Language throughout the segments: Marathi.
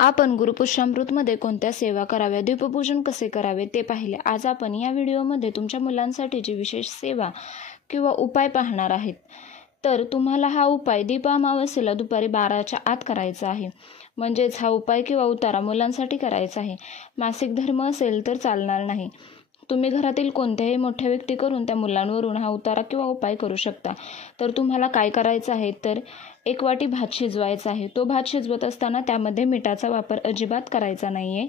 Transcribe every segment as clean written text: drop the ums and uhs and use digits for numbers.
आपण गुरुपुष्यामृतमध्ये कोणत्या सेवा कराव्या, दीपपूजन कसे करावे ते पाहिले. आज आपण या व्हिडिओमध्ये तुमच्या मुलांसाठीची विशेष सेवा किंवा उपाय पाहणार आहेत. तर तुम्हाला हा उपाय दीप अमावस्येला दुपारी 12च्या आत करायचा आहे. म्हणजेच हा उपाय किंवा उतारा मुलांसाठी करायचा आहे. मासिक धर्म असेल तर चालणार नाही. तुम्ही घरातील कोणत्याही मोठ्या व्यक्ती करून त्या मुलांवरून हा उतारा किंवा उपाय करू शकता. तर तुम्हाला काय करायचं आहे, तर 1 वाटी भात शिजवायचा आहे. तो भात शिजवत असताना त्यामध्ये मिठाचा वापर अजिबात करायचा नाही आहे,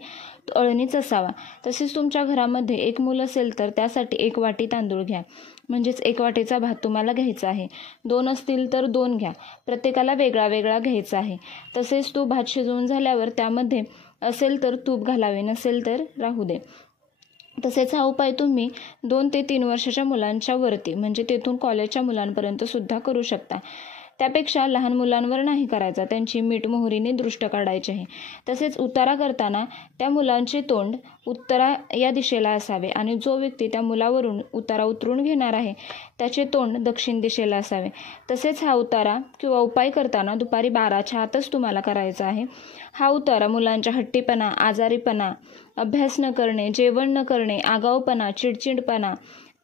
तो अळणीच असावा. तसेच तुमच्या घरामध्ये 1 मूल असेल तर त्यासाठी 1 वाटी तांदूळ घ्या. म्हणजेच 1 वाटीचा भात तुम्हाला घ्यायचा आहे. 2 असतील तर 2 घ्या. प्रत्येकाला वेगळा वेगळा घ्यायचा आहे. तसेच तो भात शिजवून झाल्यावर त्यामध्ये असेल तर तूप घालावे, नसेल तर राहू दे. तसेच हा उपाय तुम्ही 2 ते 3 वर्षाच्या मुलांच्या वरती म्हणजे तेथून कॉलेजच्या मुलांपर्यंत सुद्धा करू शकता. त्यापेक्षा लहान मुलांवर नाही करायचा, त्यांची मीठ मोहरीने दृष्ट काढायची आहे. तसेच उतारा करताना त्या मुलांचे तोंड उत्तरा या दिशेला असावे आणि जो व्यक्ती त्या मुलावरून उतारा उतरून घेणार आहे त्याचे तोंड दक्षिण दिशेला असावे. तसेच हा उतारा किंवा उपाय करताना दुपारी 12च्या आतच तुम्हाला करायचा आहे. हा उतारा मुलांच्या हट्टीपणा, आजारीपणा, अभ्यास न करणे, जेवण न करणे, आगाऊपणा, चिडचिडपणा,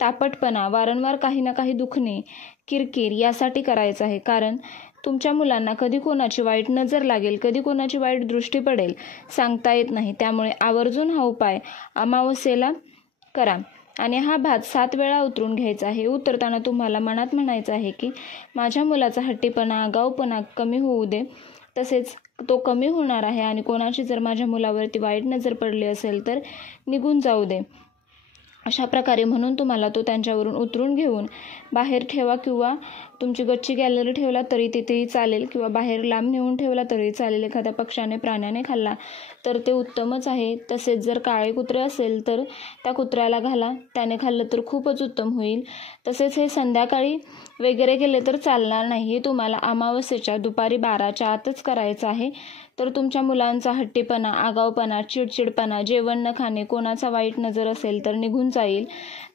तापटपणा, वारंवार काही ना काही दुखणे, किरकिर यासाठी करायचं आहे. कारण तुमच्या मुलांना कधी कोणाची वाईट नजर लागेल, कधी कोणाची वाईट दृष्टी पडेल, सांगता येत नाही. त्यामुळे आवर्जून हा उपाय अमावस्येला करा. आणि हा भात 7 वेळा उतरून घ्यायचा आहे. उतरताना तुम्हाला मनात म्हणायचं आहे की माझ्या मुलाचा हट्टीपणा, आगाऊपणा कमी होऊ दे. तसेच तो कमी होणार आहे आणि कोणाची जर माझ्या मुलावरती वाईट नजर पडली असेल तर निघून जाऊ दे. अशा प्रकारे म्हणून तुम्हाला तो त्यांच्यावरून उतरून घेऊन बाहेर ठेवा किंवा तुमची गच्ची गॅलरी ठेवला तरी तिथेही चालेल किंवा बाहेर लांब नेऊन ठेवला तरी चालेल. एखाद्या पक्षाने, प्राण्याने खाल्ला तर ते उत्तमच आहे. तसेच जर काळे कुत्रे असेल तर त्या कुत्र्याला घाला, त्याने खाल्लं तर खूपच उत्तम होईल. तसेच हे संध्याकाळी वगैरे केले तर चालणार नाही. हे तुम्हाला अमावस्येच्या दुपारी 12च्या आतच करायचं आहे. तर तुमच्या मुलांचा हट्टीपणा, आगाऊपणा, चिडचिडपणा, जेवण न खाणे, कोणाचा वाईट नजर असेल तर निघून जाईल.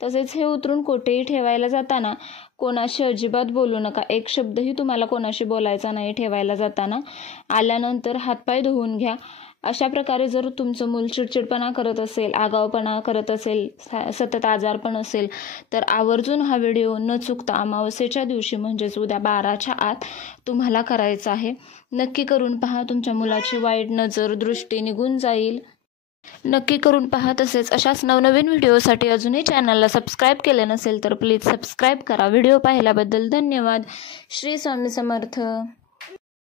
तसेच हे उतरून कोठेही ठेवायला जाताना कोणाशी अजिबात बोलू नका. 1 शब्दही तुम्हाला कोणाशी बोलायचा नाही ठेवायला जाताना. आल्यानंतर हातपाय धुवून घ्या. अशा प्रकारे जर तुमचं मूल चिडचिडपणा करत असेल, आगाऊपणा करत असेल, सतत आजारपण असेल तर आवर्जून हा व्हिडिओ न चुकता अमावस्येच्या दिवशी म्हणजेच उद्या 12च्या आत तुम्हाला करायचा आहे. नक्की करून पहा. तुमच्या मुलाची वाईट नजर, दृष्टी निघून जाईल. नक्की करून पहा. तसेच अशाच नवनवीन व्हिडिओसाठी अजूनही चॅनलला सबस्क्राईब केले नसेल तर प्लीज सबस्क्राईब करा. व्हिडिओ पाहिल्याबद्दल धन्यवाद. श्री स्वामी समर्थ.